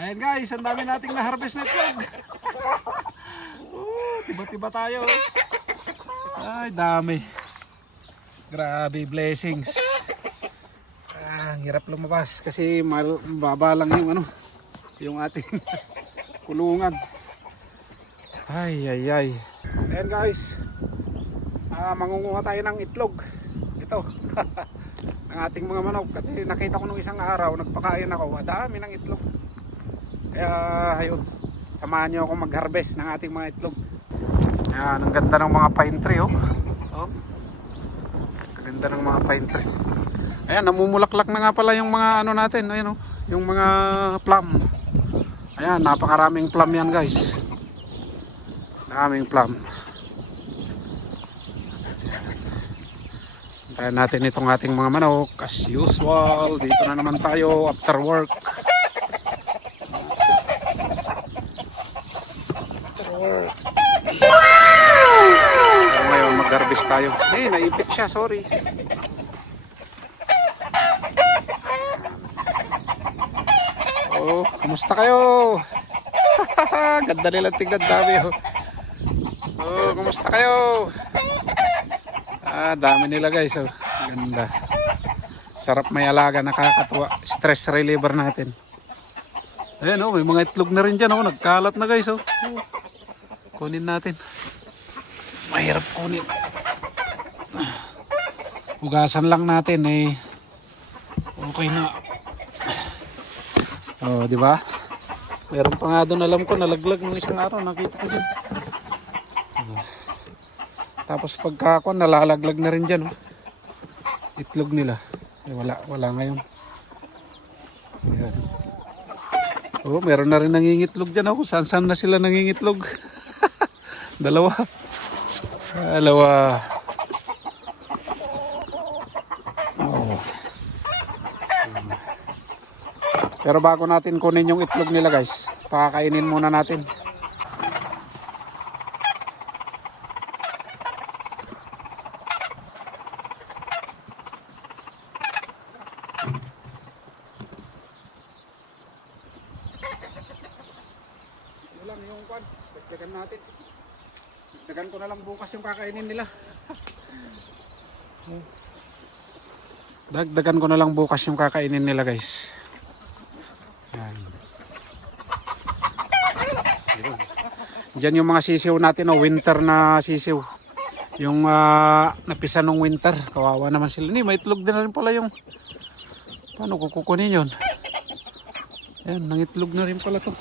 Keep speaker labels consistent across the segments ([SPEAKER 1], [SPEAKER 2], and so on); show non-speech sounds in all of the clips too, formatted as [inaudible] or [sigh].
[SPEAKER 1] Ayan guys, ang dami nating na-harvest na itlog. [laughs] tiba-tiba tayo. Ay, dami. Grabe, blessings. Ah, ang hirap lumabas kasi mal baba lang yung ano, yung ating [laughs] kulungan. Ay, ay, ay. Ayan guys. Ah, mangunguha tayo ng itlog. Ito. [laughs] ng ating mga manok kasi nakita ko nung isang araw nagpakain ako, dami ng itlog. Kaya ayun, samahan niyo ako mag-harvest ng ating mga itlog. Ayan, ang ganda ng mga pine tree oh. oh. Ang ganda ng mga pine tree. Ayan, namumulaklak na nga pala yung mga ano natin, ayun oh, yung mga plum. Ayan, napakaraming plum yan guys. Daming plum. Tayo natin itong ating mga manok as usual. Dito na naman tayo after work. So, mag-harvest tayo. Eh, naipit siya, sorry. Oh, kumusta kayo? [laughs] Ganda nilang tignan dami oh. Oh, kumusta kayo? Ah, dami nila guys oh. Ganda. Sarap may alaga, nakakatuwa. Stress reliever natin. Ayan oh, may mga itlog na rin dyan oh. Nagkalat na guys. Oh. Kunin natin. Mahirap kunin. Hugasan lang natin eh. Okay na. Oh, di ba? Meron pa nga doon alam ko nalaglag nung isang araw nakita ko din. Tapos pagka ako nalalaglag na rin diyan, oh. Itlog nila. Eh, wala wala ngayon. Ayan. Oh, meron na rin nangingitlog diyan ako. Saan saan na sila nangingitlog? [laughs] Dalawa. Dalawa. Pero bago natin kunin yung itlog nila guys, pakakainin muna natin. Lang yung kwan, dagdagan natin. Dagdagan ko na lang bukas yung kakainin nila. Dagdagan ko na lang bukas yung kakainin nila guys. Yan. Yun. Diyan yung mga sisiw natin, oh, winter na sisiw. Yung ah, napisa nung winter, kawawa naman sila. Ni, may itlog din na rin pala yung... Paano ko kukunin yun? Ayan, nangitlog na rin pala to.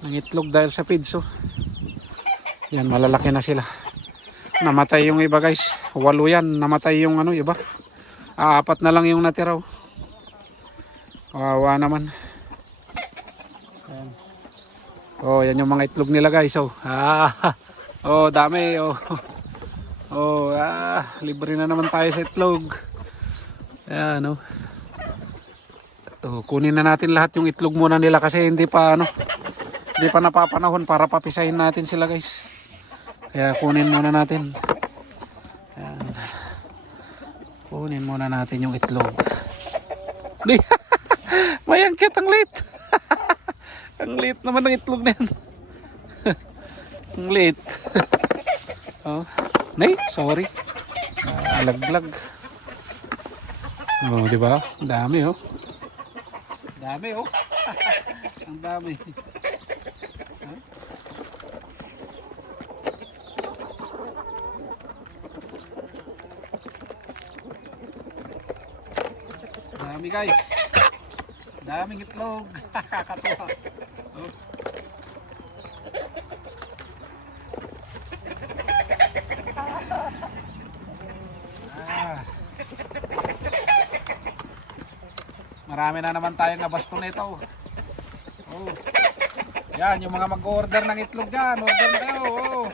[SPEAKER 1] Nangitlog dahil sa feeds, oh. Yan, malalaki na sila. Namatay yung iba guys. Walo yan. Namatay yung ano iba. Ah, apat na lang yung natira. Kawawa naman. Oh, yan yung mga itlog nila guys. Oh, ah, [laughs] oh dami. Oh, [laughs] oh ah, libre na naman tayo sa itlog. Ayan, oh. Oh, kunin na natin lahat yung itlog muna nila kasi hindi pa ano, hindi pa napapanahon para papisahin natin sila guys. Kaya kunin muna natin. Ayan. Kunin muna natin yung itlog. [laughs] May angkit ang late. [laughs] ang late naman ng itlog na yan. [laughs] ang late. [laughs] oh. Nay, sorry. Ah, alaglag. Oh, di ba? Ang dami oh. Dami oh. ang dami. Dami guys. Daming itlog. [laughs] Kakatuwa. Oh. Ah. Marami na naman tayong nabasto nito. Oh. Yan, yung mga mag-order ng itlog dyan. Order na kayo. Oh.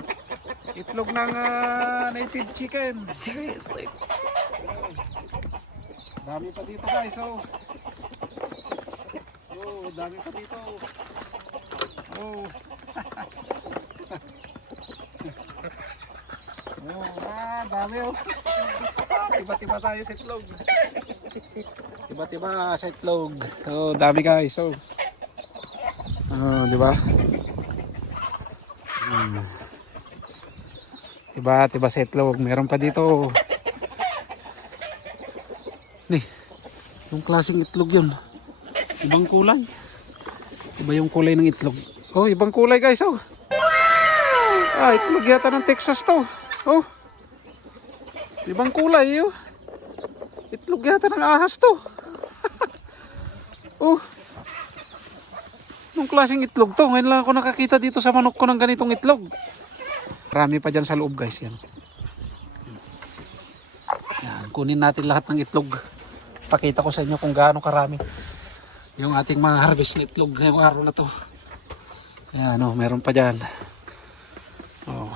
[SPEAKER 1] Itlog ng ah, native chicken.
[SPEAKER 2] Seriously?
[SPEAKER 1] Dami pa dito guys, oh. Oh, dami pa dito. Oh. [laughs] oh, ah, dami oh. [laughs] Tiba-tiba tayo sa itlog. Tiba-tiba sa itlog. Oh, dami guys. So, oh, di ba? Hmm. Tiba, tiba sa itlog. Meron pa dito. Ni, yung klaseng itlog yun. Ibang kulay. Iba yung kulay ng itlog. Oh, ibang kulay guys. Oh. Ah, itlog yata ng Texas to. Oh. Ibang kulay oh. Itlog yata ng ahas to. [laughs] oh. Anong klaseng itlog to? Ngayon lang ako nakakita dito sa manok ko ng ganitong itlog. Marami pa dyan sa loob guys yan. Yan, kunin natin lahat ng itlog. Pakita ko sa inyo kung gaano karami yung ating mga harvest na itlog ngayong araw na to. Ayan o, meron pa dyan. Oh.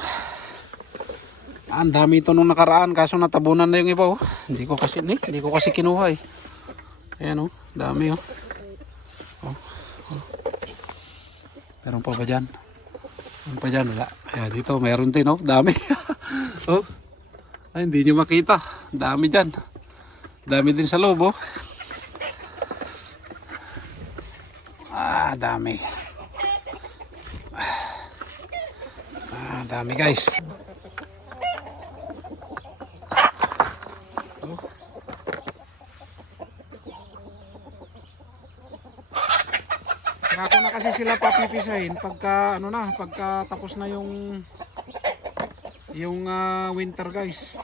[SPEAKER 1] Ah, Ang dami ito nung nakaraan kaso natabunan na yung iba oh. Hindi ko kasi eh, hindi ko kasi kinuha eh. Ayan oh, dami oh. Oh. oh. Meron pa ba dyan? Meron pa dyan? Wala. Ayan, dito meron din oh, dami. [laughs] oh. Ay, hindi nyo makita. Dami dyan. Dami din sa loob oh. Ah, dami. Ah, dami guys. Saka ko na kasi sila papipisahin pagka ano na, pagka tapos na yung yung ah, winter guys.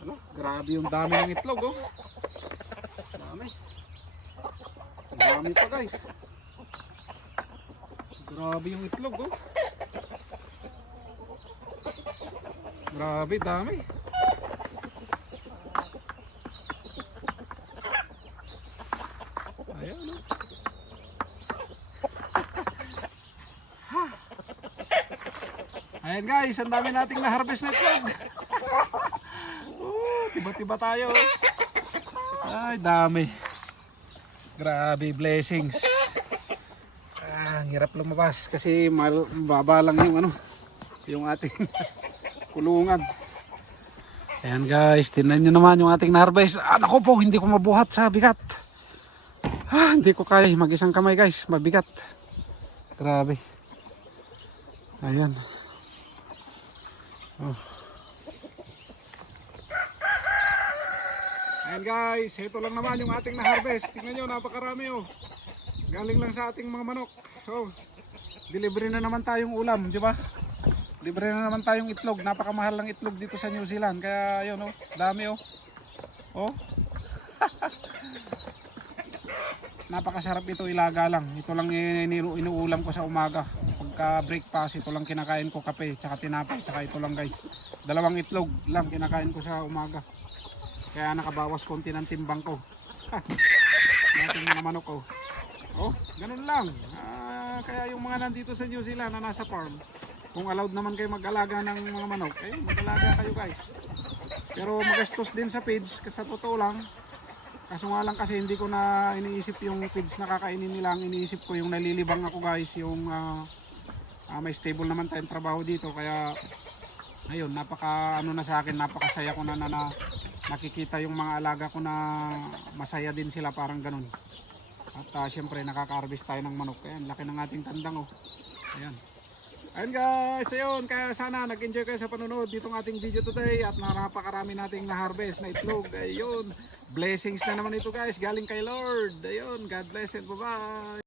[SPEAKER 1] Ano? Grabe yung dami ng itlog oh. Dami. Dami pa guys. Grabe yung itlog oh. Grabe, dami. Ayan oh. Ha. Ayan guys, ang dami nating na-harvest na itlog. [laughs] oh, tiba-tiba tayo. Ay, dami. Grabe, blessings. Ah, hirap lumabas kasi mal baba lang yung ano, yung ating [laughs] kulungan. Ayan guys, tinan nyo naman yung ating na-harvest. Ah, naku po, hindi ko mabuhat sa bigat. Ah, hindi ko kaya. Mag-isang kamay guys, mabigat. Grabe. Ayan. Oh. Ayan guys, ito lang naman yung ating na-harvest. Tingnan nyo, napakarami oh. Galing lang sa ating mga manok. So, delivery na naman tayong ulam, di ba? Libre na naman tayong itlog. Napakamahal lang itlog dito sa New Zealand. Kaya yun oh, dami oh. Oh. [laughs] Napakasarap ito ilaga lang. Ito lang inu- inuulam ko sa umaga. Pagka breakfast, ito lang kinakain ko kape, tsaka tinapay, tsaka ito lang guys. Dalawang itlog lang kinakain ko sa umaga. Kaya nakabawas konti ng timbang ko. Natin mga manok ko. Oh, ganun lang. Ah, kaya yung mga nandito sa New Zealand na nasa farm, kung allowed naman kayo mag-alaga ng mga manok, eh mag-alaga kayo guys. Pero magastos din sa feeds, kasi sa totoo lang. Kaso nga lang kasi hindi ko na iniisip yung feeds na kakainin nila. Ang iniisip ko yung nalilibang ako guys, yung ah, ah, may stable naman tayong trabaho dito. Kaya ayun, napaka ano na sa akin, napakasaya ko na, na, na nakikita yung mga alaga ko na masaya din sila parang ganun. At ah, syempre nakaka-harvest tayo ng manok. Ayan, laki ng ating tandang oh. Ayan. Ayun guys, ayun, kaya sana nag-enjoy kayo sa panonood ditong ating video today at napakarami nating na-harvest na itlog. Ayun, blessings na naman ito guys, galing kay Lord. Ayun, God bless and bye-bye.